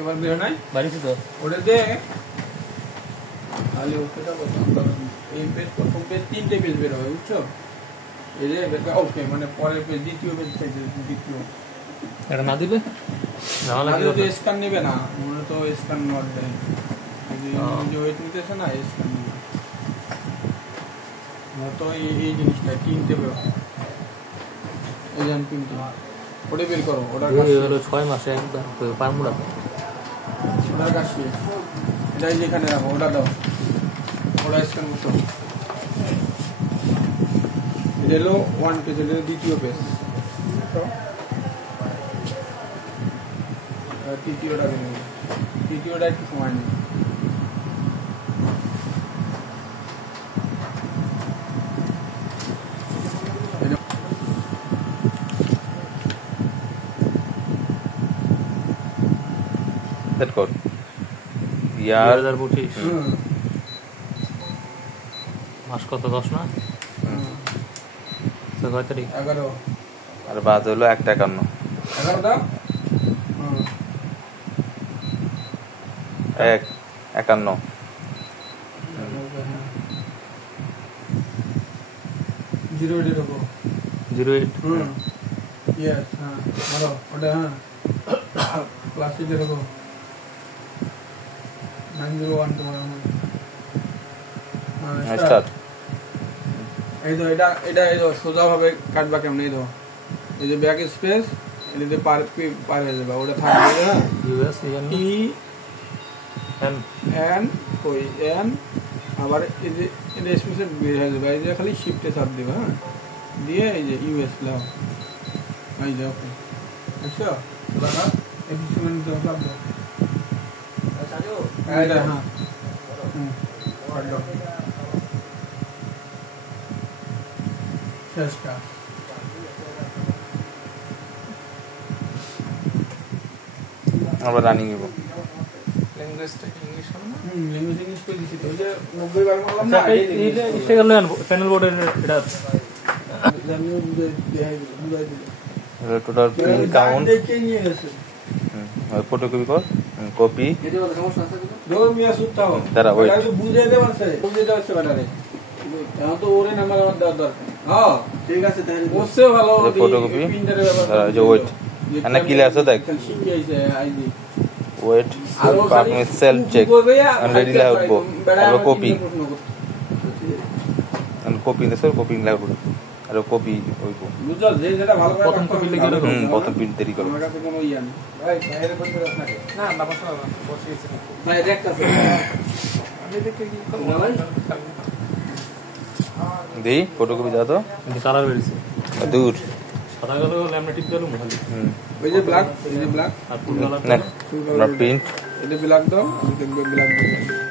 paper বের নাই বাড়িতে তো ওটা দে খালি ওটা পছন্দ এই পেজ প্রথম পেজ তিনটে পেজ বের হয় বুঝছো এই যে ওকে মানে পরের পেজ দ্বিতীয় পেজ থেকে দ্বিতীয় এটা না দিলে না লাগে তো স্ক্যান নেবে না মনে তো স্ক্যান নট দেয় যে ওয়েট নিতেছে না স্ক্যান নেবে না তো এই জিনিসটা তিনটে বের এই জান তিনটে ওটা বের করো ওটা হলো 6 মাসে একবার পারমু না ওটা কাশি এটাই যেখানে রাখো ওটা দাও ওটা স্ক্যান করো এটা হলো ওয়ান পেজ এটা দ্বিতীয় পেজ তৃতীয়টা নেব তৃতীয়টা একটু সময় নেই সেট কর ইয়ার 2025 মাস কত 10 না তো কত তারিখ 11 আর বাদ হলো 151 11 দাও 51 08 रखो 08 यस हां मारो ओडे हां क्लास से रखो 901 तुम्हारा हां স্টার্ট এই তো এটা এই সোজা ভাবে কাটবা কেমন এই তো এই যে ব্যাক স্পেস এটাতে পার হয়ে যাবে ওটা থাকবে না ইউএস ই এন এন কই এন আবার এই যে এটা স্পেসে বের হয়ে যাবে এই যে খালি শিফটে চাপ দিবা হ্যাঁ দিয়ে এই যে ইউএস লাও এই যে ওকে আচ্ছা লাগা এডিশন তো চাপ দাও আচ্ছা जो এটা হ্যাঁ কাট দাও শেষটা আবার রানিং নিব ল্যাঙ্গুয়েজটা ইংলিশ হবে না ল্যাঙ্গুয়েজ ইংলিশ করে দিছি তো ওই যে 90 বার বললাম না এইটা গেল প্যানেল বোর্ডের এটা ল্যাঙ্গুয়েজ বুঝাই দিল টোটাল প্রিন্ট কাউন্ট দেখে নিয়ে এসে ফটোকপি কর কপি এতে বড় সমস্যা আছে তো দো মিয়া সুত্তা हो দাঁড়া ওয়েট এটা তো বুঝাই দেবার আছে বুঝাই দেবার আছে বাটারে তাও তো ওরে নাম্বার আমার দাও দরকার হ্যাঁ ঠিক আছে তাহলে ওসে ভালো ফটোকপি প্রিন্টারের ব্যাপার দাঁড়া এই যে ওয়েট এখানে কি আছে দেখ শিখে আইছে আইজি ওয়েট আপনি সেলফ চেক এন্ড রেডি লাগবো আর কপি এন্ড কপি না স্যার কপি লাগবো আর কপি ওইবো বুঝছো যে যেটা ভালো করে প্রথম কপি লিখে রাখো প্রথম প্রিন্ট দেরি করো আমার কাছে কোনো ইয়া নেই ভাই বাইরে বসে রাখ না না বসে না বসিয়েছে ভাই দেখতে আছে আমি দেখে কি করব ভাই দেই ফটোকপি দাও তো কালার বেরিয়েছে দূর সাদা কালো ল্যামিনেট টিপ দিলাম খালি ওই যে ব্ল্যাক এই যে ব্ল্যাক আর ফুল কালার না আমরা প্রিন্ট এটা ব্ল্যাক দাও আমি দেখব ব্ল্যাক দাও